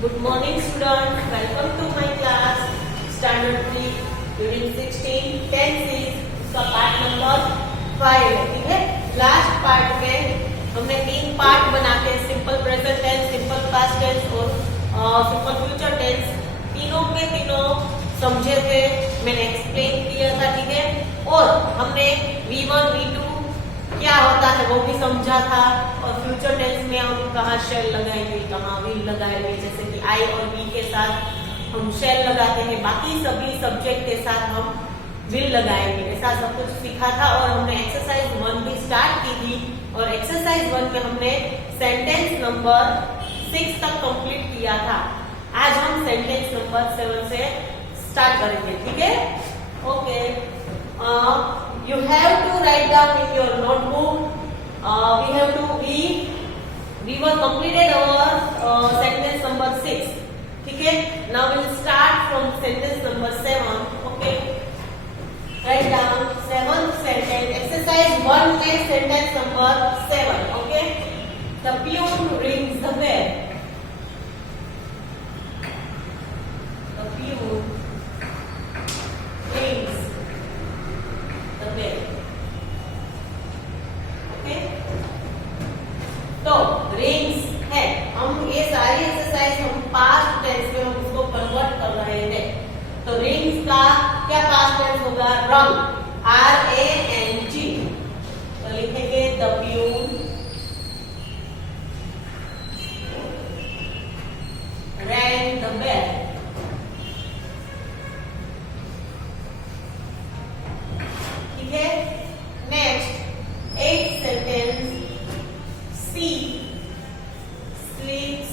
Good morning students, welcome to my class Standard 3 Unit 16 10 is उसका part number 5 है, ठीक है। लास्ट पार्ट में हमने 3 पार्ट बनाते हैं, simple present tense, simple past tense और सिंपल फ्यूचर टेंस। तीनों के तीनों समझे थे, मैंने एक्सप्लेन किया था, ठीक है। और हमने V1 V2 क्या होता है वो भी समझा था। और फ्यूचर टेंस में हम कहाँ शेल लगाएंगे, कहाँ विल लगाएंगे, जैसे कि आई और वी के साथ हम शेल लगाते हैं, बाकी सभी सब्जेक्ट के साथ हम विल लगाएंगे, ऐसा सब कुछ सीखा था। और हमने एक्सरसाइज 1 भी स्टार्ट की थी और एक्सरसाइज 1 में हमने सेंटेंस नंबर 6 तक कंप्लीट किया था। आज हम सेंटेंस नंबर 7 से स्टार्ट करेंगे, ठीक है। Okay, you have to write down in your notebook. We were completed our sentence number 6. ठीक है. Now we'll start from sentence number 7. Okay. Write down 7th sentence. Exercise 1 में sentence number 7. Okay. The peon rings the bell. The peon rings the bell. Okay. तो rings है, हम ये सारी एक्सरसाइज हम past tense में हम उसको कन्वर्ट कर रहे हैं। तो rings का क्या पास्ट टेंस होगा? रंग, RANG। तो लिखेंगे the peon rang the bell। ठीक है। Next 8th sentence, she sleeps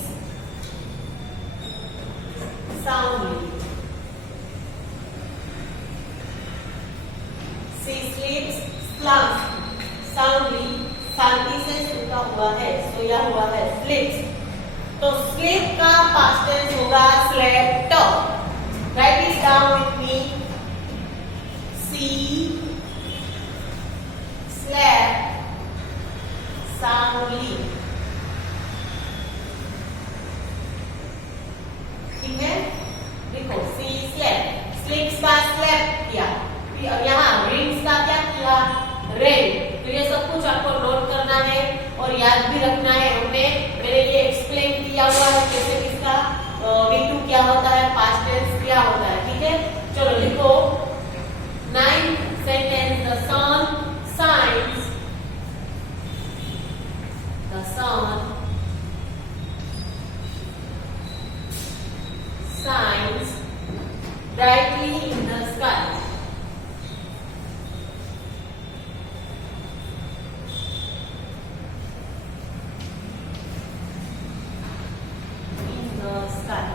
soundly. She sleeps soundly, शांति से सोता हुआ है, सोया हुआ है, sleeps। तो sleep का past tense होगा slept। Write it down with me. She slept soundly। ठीक है, देखो सी स्लेप, स्लीप्स का स्लेप किया, यहाँ रिंग्स का क्या किया? रेन। तो ये सब कुछ आपको नोट करना है और याद भी रखना है। मैंने ये एक्सप्लेन किया हुआ है कैसे किसका V2 क्या होता है, पास्ट टेंस क्या होता है, ठीक है। चलो लिखो 9th sentence, the sun shines, the sun shines brightly in the sky। In the sky,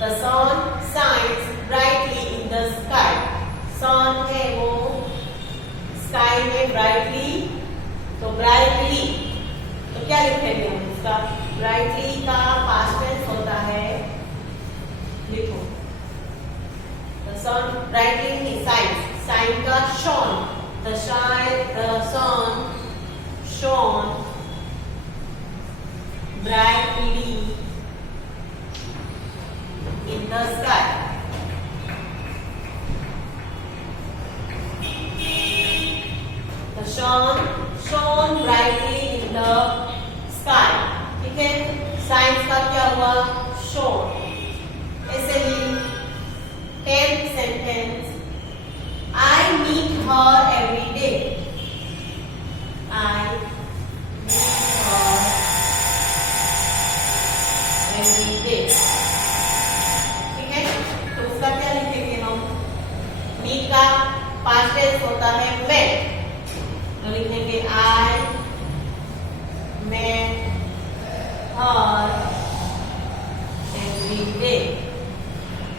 the sun shines brightly in the sky। sun है वो sky में brightly, तो brightly तो क्या लिखेंगे हम उसका? brightly का past tense होता है, लिखो the sun brightly नहीं, shine का shone, the sun shone brightly in the sky। The sun shone brightly in the sky। ठीक है, साइंस का क्या हुआ? shone। ऐसे ही 10th sentence, I meet her every day। I meet her every day। ठीक है, तो उसका क्या लिखेंगे हम? meet का पास्ट टेंस होता है met, तो लिखेंगे I met her every day।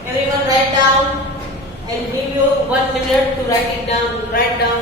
Everyone write down. I'll give you 1 minute to write it down. Write down.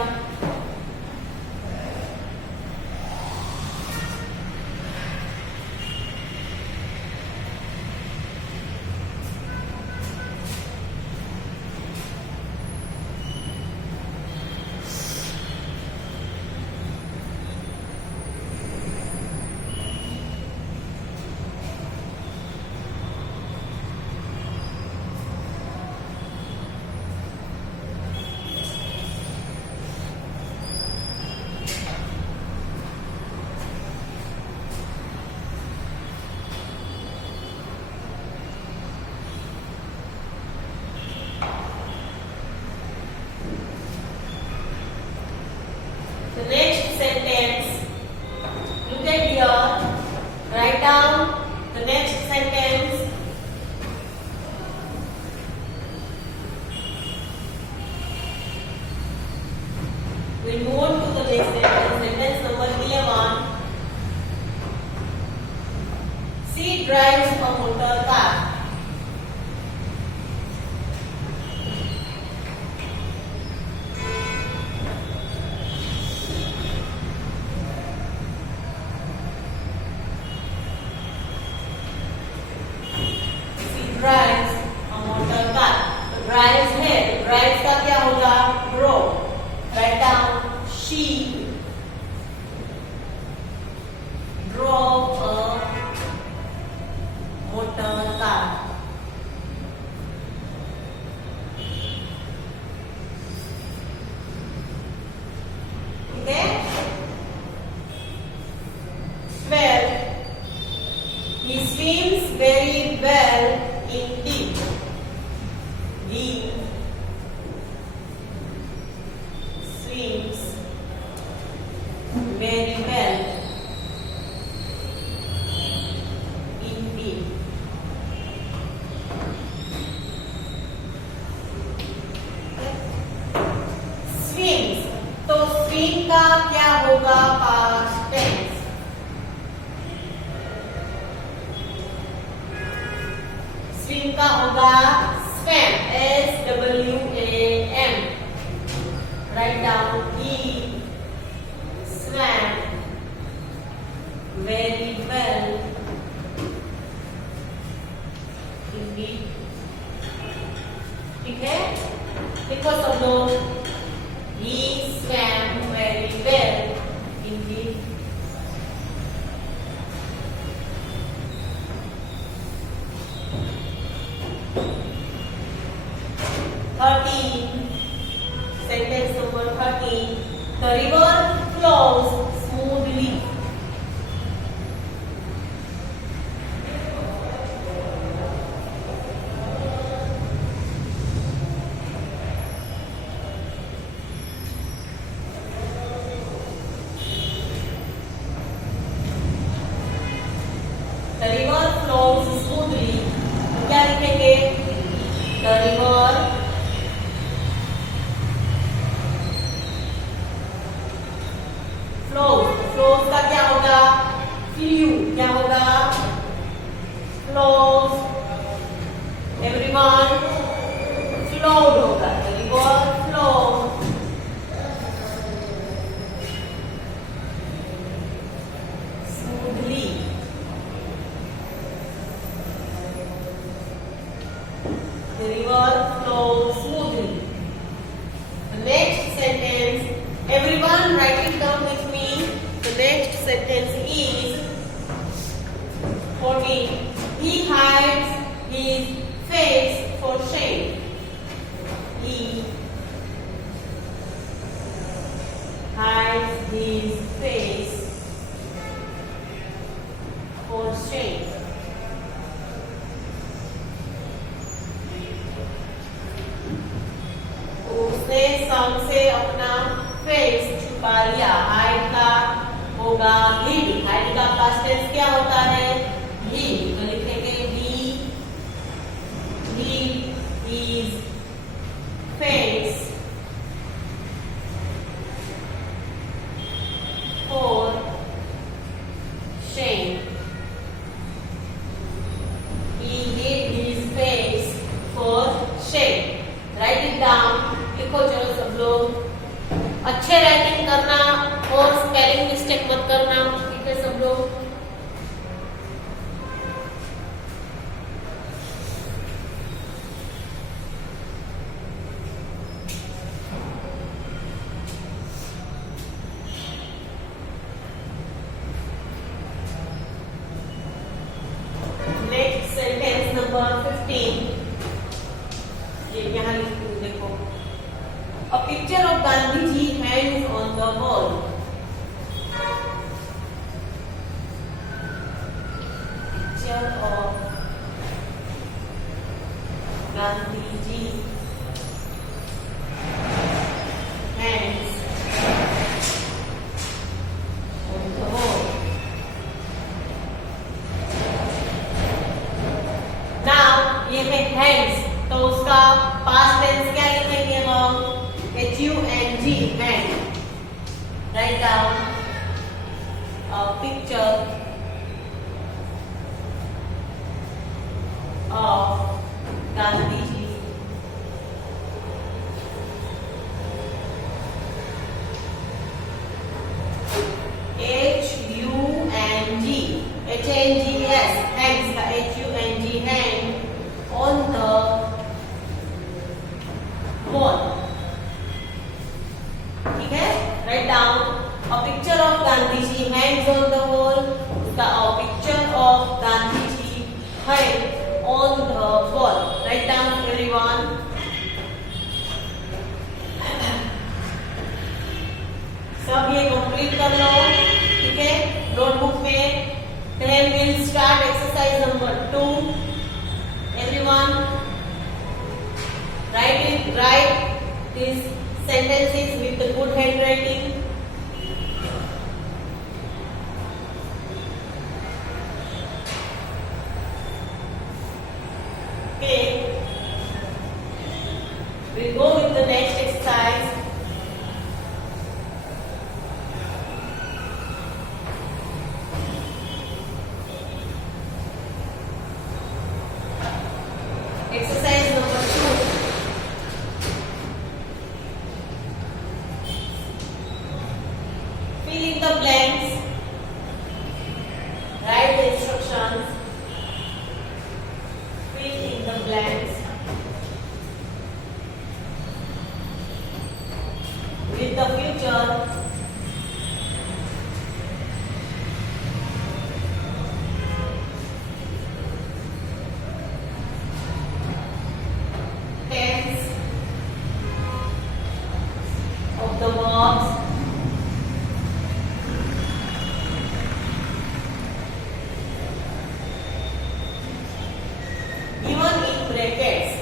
down the next sentence. We'll move on to the next sentence. Sentence number 11. She drives a motor car. Drives a motor car. तो drives है, तो drives का क्या होगा? Drove. Write down. She drove a motor car. ठीक है? 12. He swims very well indeed. He swims very well indeed. Swims. तो swim का क्या होगा? past tense. swim का होगा swam. SWAM. Write down. He swam very well indeed. ठीक है? देखो सब लोग. He swam very well indeed. Sentence number 13. The river flows smoothly. The river flows smoothly. क्या लिखेंगे? The river flows का क्या होगा? Flew. क्या होगा? Flows. Everyone flowed होगा. The river flowed smoothly. The river flows smoothly. The next sentence. Everyone write it down with me. The next sentence is 14. He hides his face for shame. He hides his face for shame. उसने शर्म से अपना फेस छुपा लिया. हाइड का होगा hid. Hide का past tense क्या होता है? hid. तो लिखेंगे he hid his face for shame. He hid his face for shame. Write it down. लिखो चलो सब लोग. अच्छे राइटिंग करना और स्पेलिंग मिस्टेक मत करना. ठीक है सब लोग? Next sentence number 15. ये यहाँ देखो. A picture of Gandhiji hangs on the wall. Picture of Gandhiji hangs on the wall. picture of Gandhiji. H-U-N-G-S, hands का H-U-N-G, hand on the wall. ठीक है, write down a picture of Gandhiji, hands on the wall. इसका a picture of Gandhiji, hand on the wall. Write down everyone. सब ये कंप्लीट कर लो, ठीक है, नोटबुक में. Then we'll start exercise number 2. Everyone, write these sentences with the good handwriting. Okay, we'll go with the next exercise. Exercise number 2. Fill in the blanks. Write the instructions. Fill in the blanks with the future. Tense of the verbs. Given in brackets.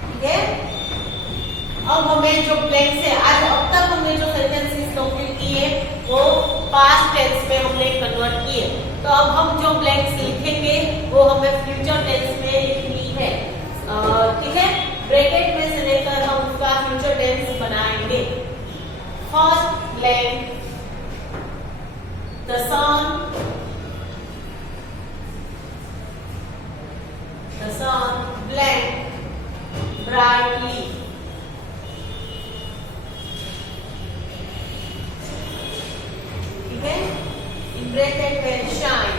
ठीक है, अब हमें जो ब्लैंक से आज अब तक हमने जो सेंटेंसेस कंप्लीट किए वो पास्ट टेंस में हमने कन्वर्ट किए. तो अब हम जो ब्लैंक्स लिखेंगे वो हमें फ्यूचर टेंस में लिखनी है. ठीक है, ब्रैकेट में से लेकर हम उसका फ्यूचर टेंस बनाएंगे. First blank, the sun blank brightly. ठीक है, in bracket में shine.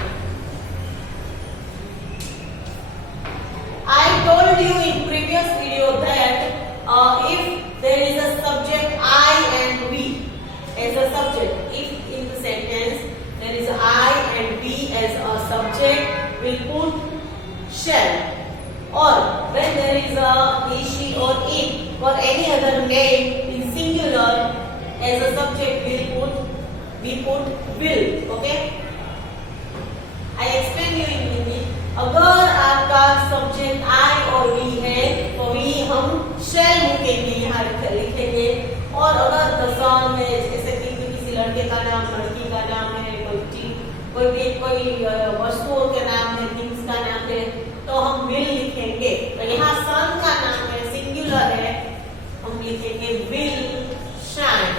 I told you in previous video that if there is a subject I and we as a subject, if in the sentence there is I and we as a subject, we'll put shall. Or when there is a he, she or it or any other name in singular as a subject, we put will. Okay, I explain you in Hindi. अगर आपका subject I और we है तो we हम shall लिखेंगे, यहाँ लिखेंगे. और अगर the son है, जैसे कि किसी लड़के का नाम, लड़की का नाम है, कोई वस्तुओं के नाम है, थिंग्स का नाम है, तो हम will लिखेंगे. तो यहाँ सन का नाम है, सिंगुलर है, हम लिखेंगे will shine.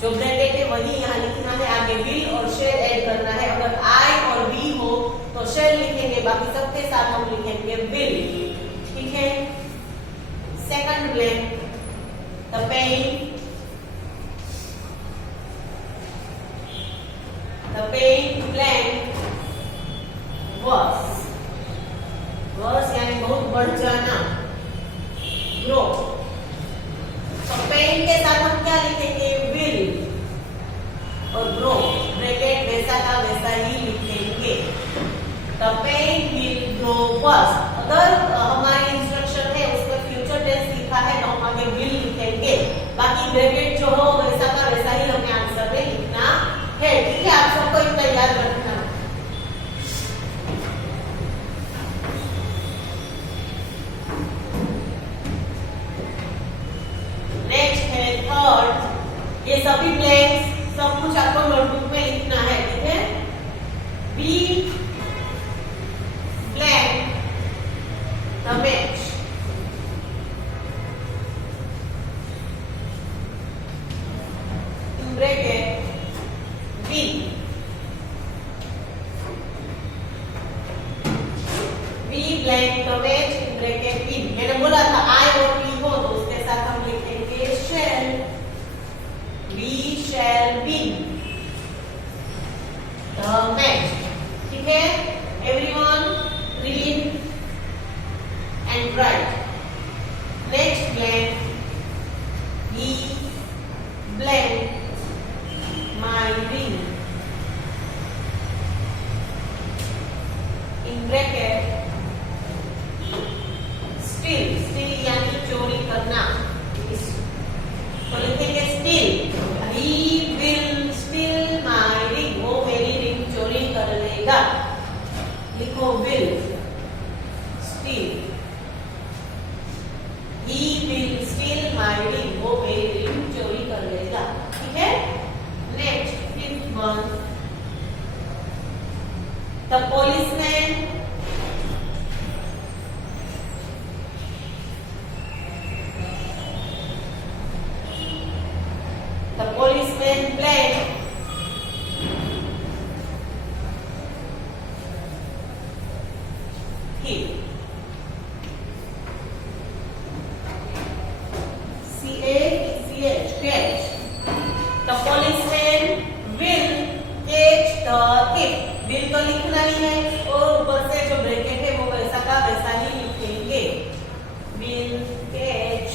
जो ब्रैकेट है वही यहाँ लिखना है, आगे will और shall ऐड करना है. अगर I और we हो तो shall लिखेंगे, बाकी सबके साथ हम लिखेंगे will. ठीक है, second blank, the pen blank was यानी बहुत बढ़ जाना, ग्रो. तो पेन के साथ हम क्या लिखेंगे, will. और ग्रो ब्रैकेट वैसा का वैसा ही लिखेंगे. The pen will grow was. अगर हमारी इंस्ट्रक्शन है उसमें फ्यूचर टेंस लिखा है तो हम आगे will लिखेंगे, बाकी ब्रैकेट जो हो वैसा का वैसा ही हमें आंसर में लिखना है. ठीक है, आप सबको इतना याद रखना. नेक्स्ट है थर्ड. ये सभी ब्लैंक्स सब कुछ आपको नोटबुक में लिखना है. ठीक है, बी ब्लैंक द तो मैच इन ब्रैकेट विल, मैंने बोला था आई और वी हो तो उसके साथ हम लिखेंगे shall, we shall win the match. ठीक है, everyone read and write. Next blank, he blank my ring in bracket steal, steal यानी चोरी करना, तो लिखेंगे steal, he will steal my ring, वो मेरी रिंग चोरी कर लेगा, लिखो will steal, he will steal my ring, वो मेरी रिंग चोरी कर लेगा। ठीक है, next 5th one, the policeman blank him, catch. The policeman will catch the thief. will तो लिखना ही है और ऊपर से जो ब्रैकेट है वो वैसा का वैसा ही लिखेंगे, will catch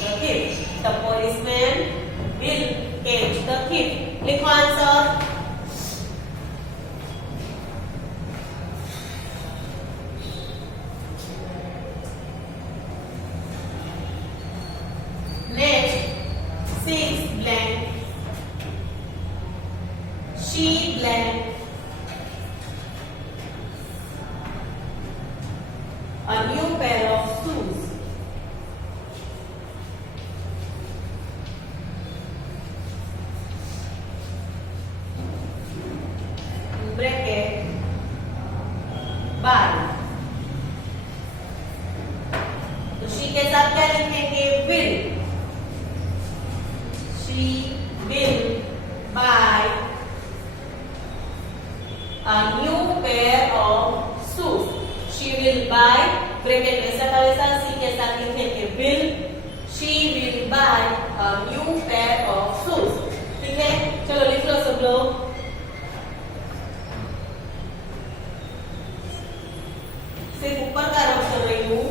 the thief. The policeman will catch the thief. लिखो answer. Next 6 blank, she blank a new pair of shoes. Bracket by, तो she के साथ क्या लिखेंगे, will, she will buy a new pair of shoes. She will buy, bracket वैसा का वैसा, सी के साथ लिखेंगे will, she will buy a new pair of shoes. ठीक है, चलो लिख लो सब लोग। सिर्फ ऊपर का रब कर रही हूँ।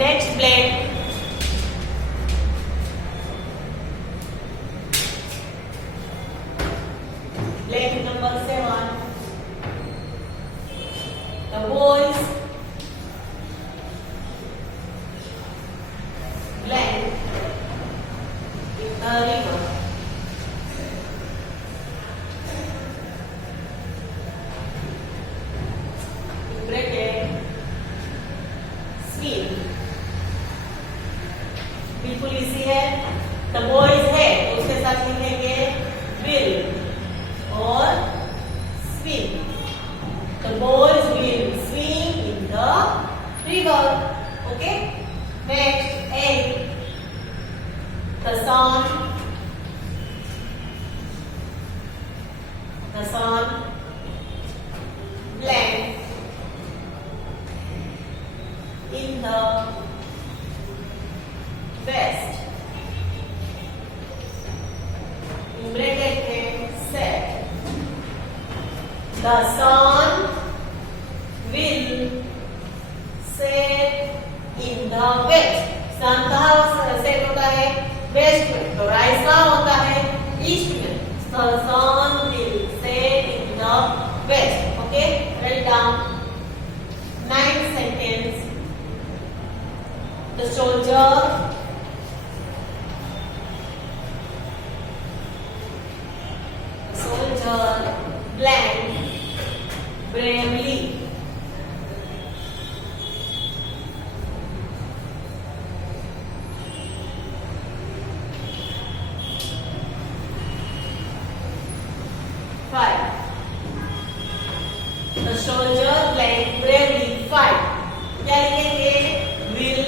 Next blank, blank number 7, the boys blank in the river. Bracket swim, बिल्कुल इजी है। द बॉयज है तो उसके साथ लिखेंगे विल और swim, the boys will swim in the river. Okay, next 8, the sun blank in the west. Bracket है set. The sun will set in the west. sun कहाँ सेट होता है, वेस्ट में, तो राइज कहाँ होता है, ईस्ट में। The sun will set in the west. down. Ninth sentence. The soldier blank bravely. Fight. The soldier blank bravely fight. क्या लिखेंगे? Will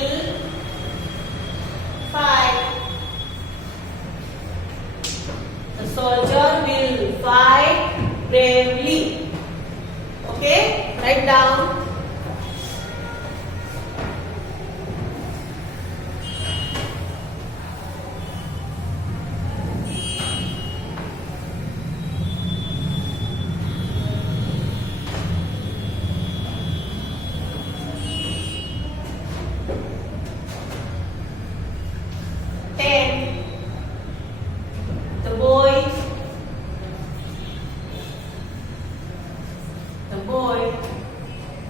fight. The soldier will fight bravely. Okay, write down.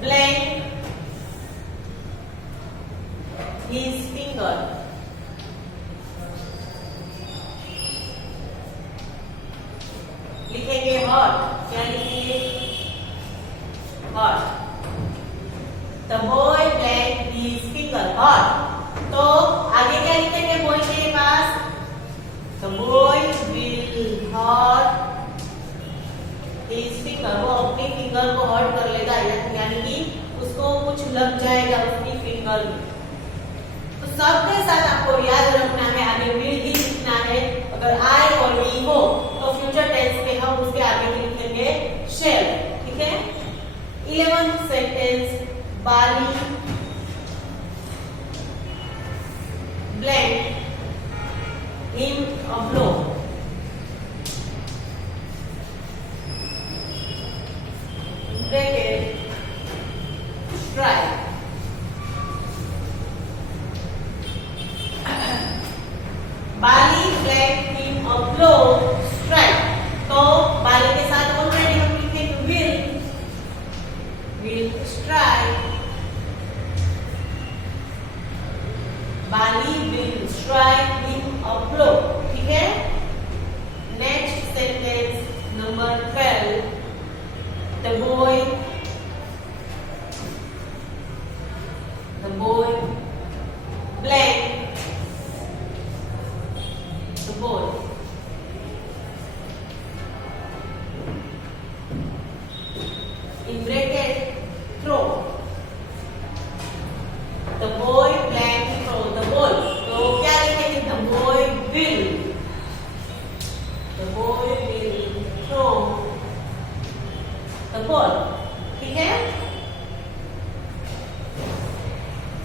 Blank his finger. लिखेंगे hurt. क्या लिखेंगे? Hurt. The boy blank his finger. Hurt. तो आगे क्या लिखेंगे boy के पास? The boy will hurt his finger. वो अपनी फिंगर को हर्ट कर लेगा, यानी कि उसको कुछ लग जाएगा उसकी फिंगर में। तो सबके साथ आपको याद रखना है, आगे विल ही लिखना है। अगर आई और वी हो तो फ्यूचर टेंस में हम उसके आगे लिखेंगे शेल। ठीक है। 11th sentence Bali blank him a blow. Bracket strike. Bali blank him a blow strike. तो बाली के साथ ऑलरेडी हम लिखेंगे will strike. Bali will strike him a blow. ठीक है। Next sentence number 12। The boy blank the boy in bracket throw। The boy blank throw the ball। तो क्या लिखेंगे? The boy will throw the ball। ठीक है।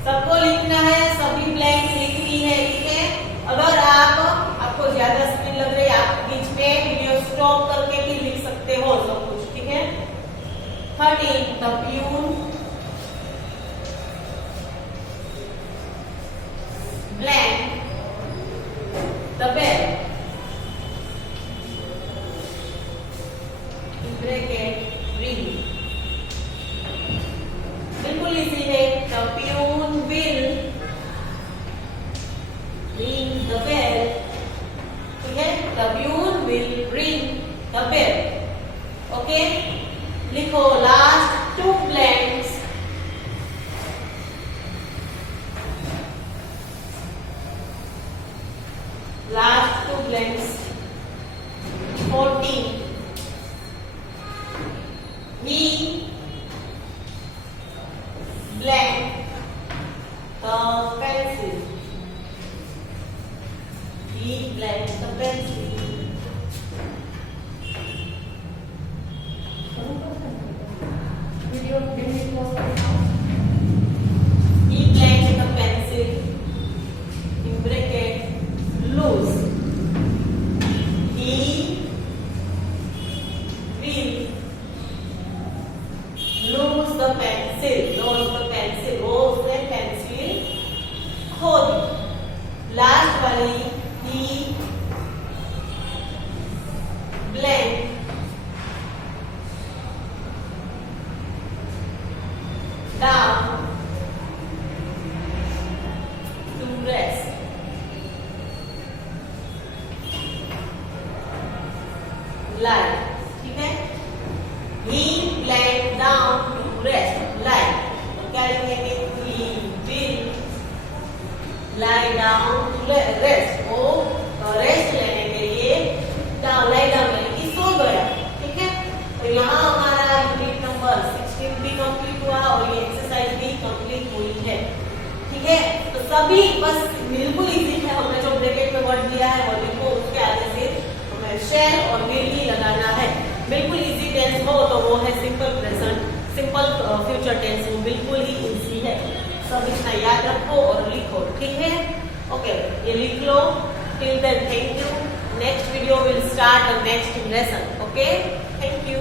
सबको लिखना है, सभी ब्लैंक्स लिखनी है। ठीक है। अगर आपको ज्यादा स्पीड लग रही है, आप बीच में वीडियो स्टॉप करके भी लिख सकते हो सब कुछ। ठीक है। 13 the pune blank the bell in bracket ring। बिल्कुल इजी है। The pune will ring the bell। ठीक है। The pune will ring the bell। Okay. लिखो लास्ट 2 blanks। लास्ट 2 blanks 14 he blank the pencil। He blank the pencil। He blank the pencil in bracket lose। He will lose the pencil। वो उसने पेंसिल खो दी। लास्ट वाली ही ब्लैंक यहाँ हमारा unit number 16 भी कंप्लीट हुआ और ये एक्सरसाइज भी कंप्लीट हुई है। ठीक है, तो सभी बस बिल्कुल इजी है। हमने जो ब्रैकेट में वर्ड दिया है वो लिखो, उसके आगे से हमें शेल और विल ही लगाना है। बिल्कुल इजी टेंस हो तो वो है simple present, simple future tense, वो बिल्कुल ही इजी है। सब इतना याद रखो और लिखो। ठीक है, ओके, ये लिख लो। Till then thank you. Next video will start और next lesson. Okay, thank you.